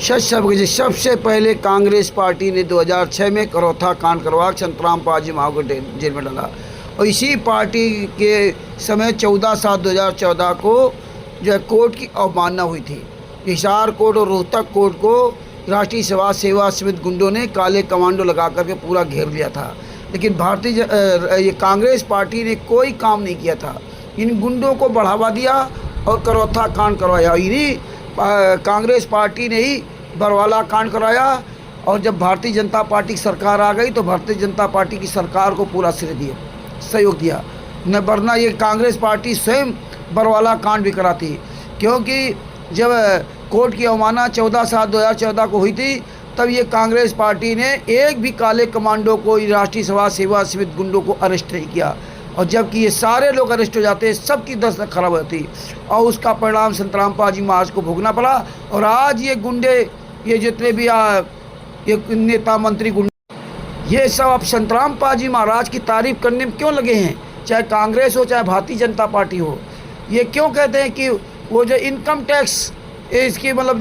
सबसे पहले कांग्रेस पार्टी ने 2006 में करौथा कांड करवा संतराम पाजी माओ को जेल में डाला और इसी पार्टी के समय 14/7/2014 को जो है कोर्ट की अवमानना हुई थी। हिसार कोर्ट और रोहतक कोर्ट को राष्ट्रीय समाज सेवा समिति गुंडों ने काले कमांडो लगा करके पूरा घेर लिया था, लेकिन ये कांग्रेस पार्टी ने कोई काम नहीं किया था। इन गुंडों को बढ़ावा दिया और करौथा कांड करवाया। इन्हीं कांग्रेस पार्टी ने ही बरवाला कांड कराया और जब भारतीय जनता पार्टी की सरकार आ गई तो भारतीय जनता पार्टी की सरकार को पूरा सहयोग दिया न, वरना ये कांग्रेस पार्टी स्वयं बरवाला कांड भी कराती, क्योंकि जब कोर्ट की अवमानना 14/7/2014 को हुई थी तब ये कांग्रेस पार्टी ने एक भी काले कमांडो को, राष्ट्रीय समाज सेवा समिति गुंडों को अरेस्ट नहीं किया, और जबकि ये सारे लोग अरेस्ट हो जाते, सबकी दस्तक खराब होती और उसका परिणाम संतराम पाजी महाराज को भोगना पड़ा। और आज ये गुंडे, ये जितने भी ये नेता मंत्री गुंडे, ये सब अब संतराम पाजी महाराज की तारीफ करने में क्यों लगे हैं? चाहे कांग्रेस हो चाहे भारतीय जनता पार्टी हो, ये क्यों कहते हैं कि वो जो इनकम टैक्स इसकी मतलब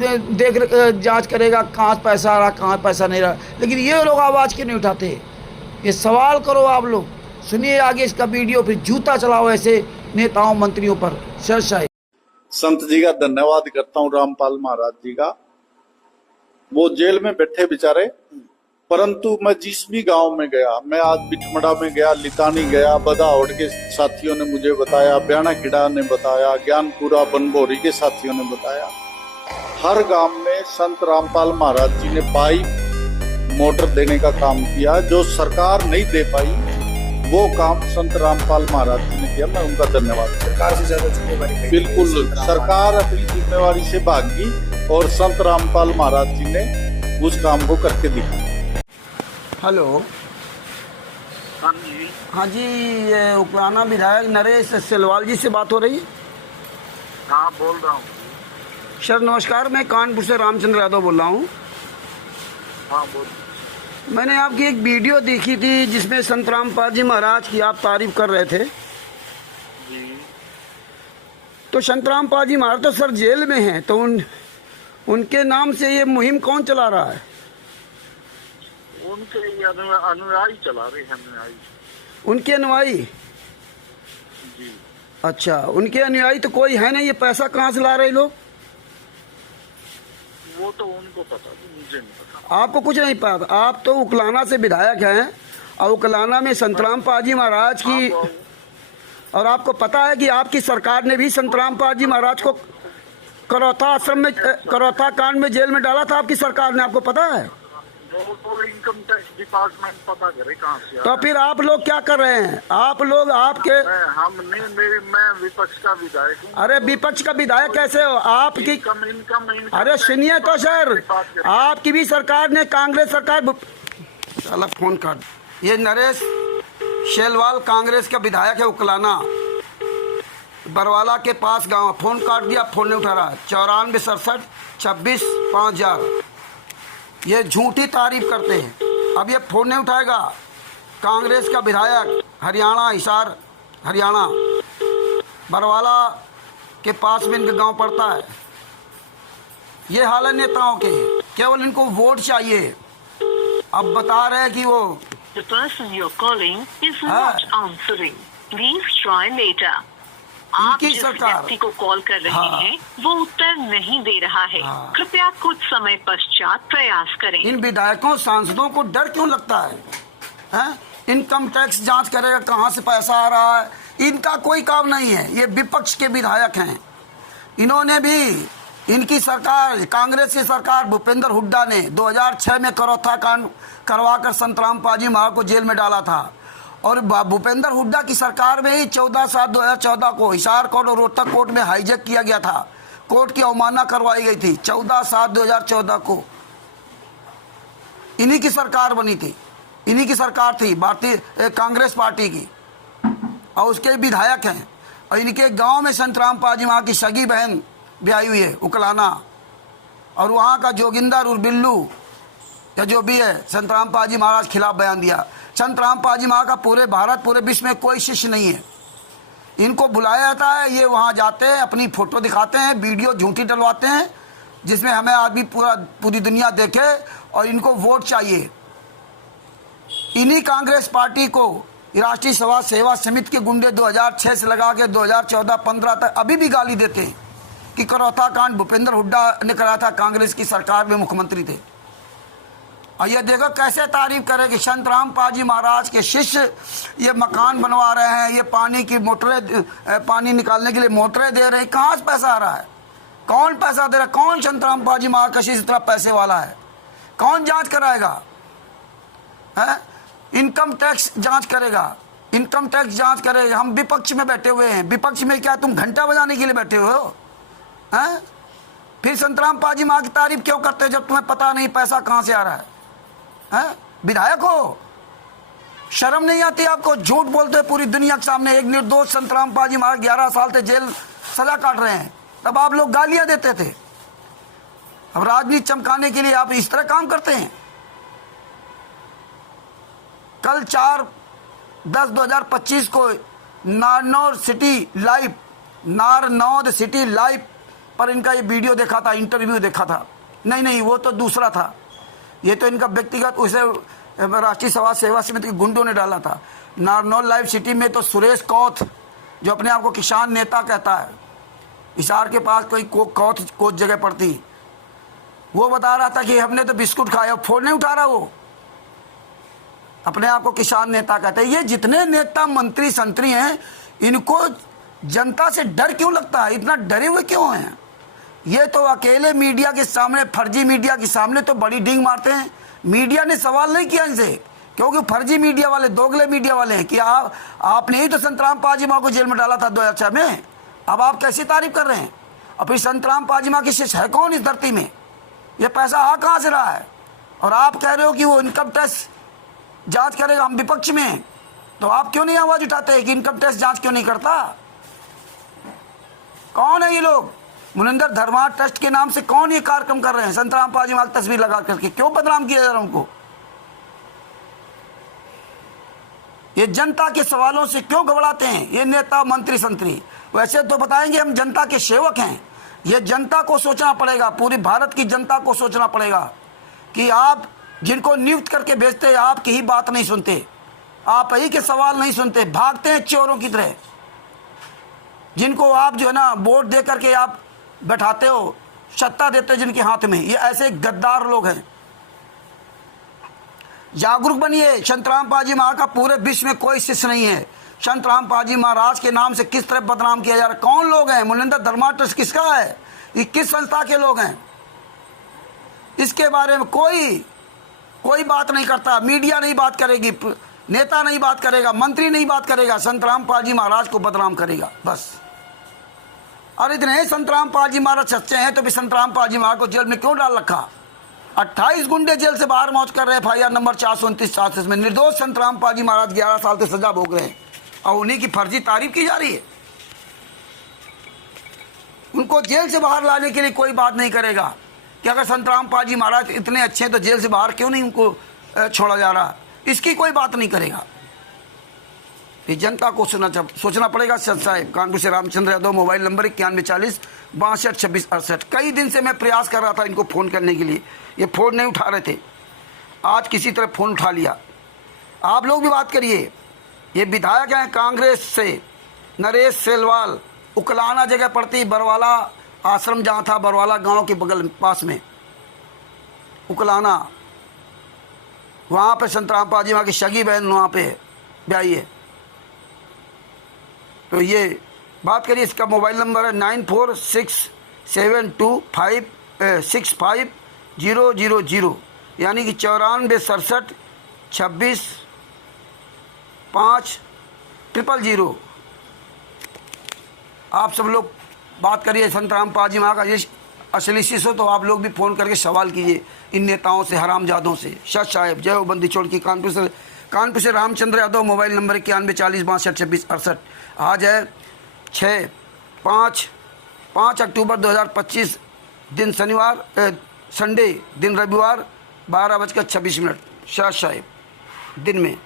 जांच करेगा, कहाँ पैसा आ रहा कहाँ पैसा नहीं रहा, लेकिन ये लोग आवाज़ क्यों नहीं उठाते? ये सवाल करो आप लोग, सुनिए आगे इसका वीडियो, फिर जूता चलाओ ऐसे नेताओं मंत्रियों पर। शाही संत जी का धन्यवाद करता हूँ, रामपाल महाराज जी का। वो जेल में बैठे बेचारे, परंतु मैं जिस भी गांव में गया, मैं आज बिठमड़ा में गया, लितानी गया, बदावड़ के साथियों ने मुझे बताया, ब्याना खिड़ा ने बताया, ज्ञानपुरा बनभोरी के साथियों ने बताया, हर गांव में संत रामपाल महाराज जी ने पाइप मोटर देने का काम किया। जो सरकार नहीं दे पाई वो काम संत रामपाल महाराज जी ने किया। मैं उनका धन्यवाद। सरकार से ज्यादा जिम्मेवारी, बिल्कुल सरकार अपनी जिम्मेवारी से भागी और संत रामपाल महाराज जी ने उस काम को करके दिखाया। हेलो, हाँ जी, ये उपराना विधायक नरेश सेलवाल जी से बात हो रही है? हाँ, बोल रहा हूँ सर। नमस्कार, मैं कानपुर से रामचंद्र यादव बोल रहा हूँ। हाँ, बोल। मैंने आपकी एक वीडियो देखी थी जिसमें संतराम पाजी महाराज की आप तारीफ कर रहे थे जी। तो संतराम पाजी महाराज तो सर जेल में हैं, तो उनके नाम से ये मुहिम कौन चला रहा है? उनके अनुयायी चला रहे हैं, अनुयायी। उनके अनुयायी? जी। अच्छा, उनके अनुयायी तो कोई है नहीं, ये पैसा कहाँ से ला रहे लोग? वो तो उनको पता, मुझे नहीं पता। आपको कुछ नहीं पता? आप तो उकलाना से विधायक हैं और उकलाना में संतराम पाजी महाराज की, और आपको पता है कि आपकी सरकार ने भी संतराम पाजी महाराज को करौथा आश्रम में, करौथा कांड में जेल में डाला था आपकी सरकार ने, आपको पता है? वो इनकम टैक्स डिपार्टमेंट पता करे कहाँ से। तो फिर आप लोग क्या कर रहे हैं? आप लोग आपके मैं विपक्ष का विधायक हूँ। अरे विपक्ष का विधायक कैसे हो? आपकी इनकम अरे सुनिए तो सर, आपकी भी सरकार ने, कांग्रेस सरकार, साला फोन काट। ये नरेश सेलवाल कांग्रेस का विधायक है, उकलाना बरवाला के पास गांव। फोन काट दिया, फोन नहीं उठा रहा। 94 67 26 5000। ये झूठी तारीफ करते हैं। अब ये फोन नहीं उठाएगा। कांग्रेस का विधायक, हरियाणा, हिसार हरियाणा, बरवाला के पास में इनका गांव पड़ता है। ये हाल है नेताओं के, केवल इनको वोट चाहिए। अब बता रहे हैं कि वो The person you're calling is not answering. Please try later. आप जिस व्यक्ति को कॉल कर रहे हैं वो उत्तर नहीं दे रहा है। कृपया कुछ समय पश्चात प्रयास करें। इन विधायकों सांसदों को डर क्यों लगता है? हैं? इनकम टैक्स जांच करेगा, कहाँ से पैसा आ रहा है, इनका कोई काम नहीं है। ये विपक्ष के विधायक हैं। इन्होंने भी, इनकी सरकार, कांग्रेस की सरकार, भूपेंद्र हुड्डा ने 2006 में करौथा कांड करवाकर संतराम पाजी महाराज को जेल में डाला था। और भूपेंद्र हुड्डा की सरकार में ही 14/7/2014 को हिसार कोर्ट और रोहतक कोर्ट में हाईजैक किया गया था। कोर्ट की अवमानना करवाई गई थी 14/7/2014 को। इन्हीं की सरकार बनी थी, इन्हीं की सरकार थी भारतीय कांग्रेस पार्टी की, और उसके विधायक हैं। और इनके गांव में संतराम पाजी महाराज की सगी बहन भी आई हुई है, उकलाना, और वहाँ का जोगिंदर और बिल्लू या जो भी है, संतराम पाजी महाराज खिलाफ बयान दिया। संतराम पाजी महाराज का पूरे भारत, पूरे विश्व में कोई शिष्य नहीं है। इनको बुलाया जाता है, ये वहाँ जाते हैं, अपनी फोटो दिखाते हैं, वीडियो झूठी डलवाते हैं, जिसमें हमें आदमी पूरी दुनिया देखे और इनको वोट चाहिए। इन्हीं कांग्रेस पार्टी को राष्ट्रीय समाज सेवा समिति के गुंडे 2006 से लगा के 2014-15 तक अभी भी गाली देते हैं कि करौथा कांड भूपेंद्र हुड्डा ने कराया था, कांग्रेस की सरकार में मुख्यमंत्री थे। और ये देखो कैसे तारीफ करे कि संत रामपाल जी महाराज के शिष्य ये मकान बनवा रहे हैं, ये पानी की मोटरें, पानी निकालने के लिए मोटरें दे रहे हैं। कहाँ से पैसा आ रहा है? कौन पैसा दे रहा है? कौन संत रामपाल जी महाराज का शिष्य इतना पैसे वाला है? कौन जांच कराएगा? है इनकम टैक्स जांच करेगा, इनकम टैक्स जांच करेगा। हम विपक्ष में बैठे हुए हैं। विपक्ष में क्या तुम घंटा बजाने के लिए बैठे हुए हो? हैं? फिर संत रामपाल जी महाराज की तारीफ क्यों करते हैं जब तुम्हें पता नहीं पैसा कहाँ से आ रहा है? हैं? विधायक हो, शर्म नहीं आती आपको? झूठ बोलते पूरी दुनिया के सामने। एक निर्दोष संत रामपाल जी महाराज 11 साल से जेल सजा काट रहे हैं, तब आप लोग गालियां देते थे। अब राजनीति चमकाने के लिए आप इस तरह काम करते हैं। कल 4/10/2025 को नारनौद सिटी लाइव पर इनका ये वीडियो देखा था, इंटरव्यू देखा था। नहीं वो तो दूसरा था, ये तो इनका व्यक्तिगत उसे राष्ट्रीय समाज सेवा समिति के गुंडों ने डाला था। नारनौद लाइव सिटी में तो सुरेश कौथ, जो अपने आप को किसान नेता कहता है, हिसार के पास कोई कोच जगह पड़ती, वो बता रहा था कि हमने तो बिस्कुट खाया। फोन नहीं उठा रहा, वो अपने आप को किसान नेता कहते हैं। ये जितने नेता मंत्री संतरी हैं, इनको जनता से डर क्यों लगता है? इतना डरे हुए क्यों हैं? ये तो अकेले मीडिया के सामने, फर्जी मीडिया के सामने तो बड़ी डींग मारते हैं। मीडिया ने सवाल नहीं किया इनसे, क्योंकि फर्जी मीडिया वाले, दोगले मीडिया वाले हैं कि आपने ही तो संत रामपाल जी महाराज को जेल में डाला था 2006 में। अब आप कैसी तारीफ कर रहे हैं? और फिर संत रामपाल जी महाराज की शिष्य है कौन इस धरती में? ये पैसा आ कहाँ से रहा है? और आप कह रहे हो कि वो इनकम टैक्स जांच करेगा। हम विपक्ष में हैं, तो आप क्यों नहीं आवाज उठाते कि इनकम टैक्स जांच क्यों नहीं करता? कौन है ये लोग? मुनिंदर धर्मा ट्रस्ट के नाम से कौन ये कार्यक्रम कर रहे हैं? संत रामपाल जी महाराज तस्वीर लगा करके क्यों बदनाम किया जा रहा है उनको? ये जनता के सवालों से क्यों घबराते हैं ये नेता मंत्री संतरी? वैसे तो बताएंगे हम जनता के सेवक हैं। ये जनता को सोचना पड़ेगा, पूरी भारत की जनता को सोचना पड़ेगा कि आप जिनको नियुक्त करके भेजते हैं, आपकी ही बात नहीं सुनते, आप ही के सवाल नहीं सुनते, भागते हैं चोरों की तरह। जिनको आप जो है ना वोट दे करके आप बैठाते हो, सत्ता देते हो जिनके हाथ में, ये ऐसे गद्दार लोग हैं। जागरूक बनिए। संत रामपाल जी महाराज का पूरे विश्व में कोई शिष्य नहीं है। संत रामपाल जी महाराज के नाम से किस तरह बदनाम किया जा रहा है? कौन लोग हैं? मुनिंदर धर्मा ट्रस्ट किसका है? ये किस संस्था के लोग हैं? इसके बारे में कोई बात नहीं करता। मीडिया नहीं बात करेगी, नेता नहीं बात करेगा, मंत्री नहीं बात करेगा, संत रामपाल जी महाराज को बदनाम करेगा बस। और इतने संत रामपाल जी महाराज सच्चे हैं तो भी संत रामपाल जी महाराज को जेल में क्यों डाल रखा? 28 गुंडे जेल से बाहर मौज कर रहे हैं। FIR नंबर 429 में निर्दोष संत रामपाल जी महाराज 11 साल से सजा भोग रहे हैं और उन्हीं की फर्जी तारीफ की जा रही है। उनको जेल से बाहर लाने के लिए कोई बात नहीं करेगा कि अगर संत रामपाल जी महाराज इतने अच्छे हैं तो जेल से बाहर क्यों नहीं उनको छोड़ा जा रहा? इसकी कोई बात नहीं करेगा। ये जनता को सोचना पड़ेगा। सर साहब, कानपुर से रामचंद्र यादव, मोबाइल नंबर 9140 62 26 68। कई दिन से मैं प्रयास कर रहा था इनको फ़ोन करने के लिए, ये फ़ोन नहीं उठा रहे थे। आज किसी तरह फ़ोन उठा लिया। आप लोग भी बात करिए। ये विधायक हैं कांग्रेस से, नरेश सेलवाल, उकलाना जगह पड़ती, बरवाला आश्रम जहाँ था, बरवाला गांव के बगल पास में उकलाना, वहाँ पे संत रामपाल जी वहाँ की शगी बहन वहाँ पे ब्याई है। तो ये बात करिए। इसका मोबाइल नंबर है 9467265000, यानी कि 94 67 26 5 000। आप सब लोग बात करिए। संत रामपाल जी महाराज का ये असली शिष्य हो तो आप लोग भी फ़ोन करके सवाल कीजिए इन नेताओं से, हरामजादों से। सच साहेब, जय हो बंदी छोड़ की। कानपुर से रामचंद्र यादव, मोबाइल नंबर 9140 62 26 68। आज है 5 अक्टूबर 2025, दिन शनिवार, संडे, दिन रविवार, 12:26। सच साहेब, दिन में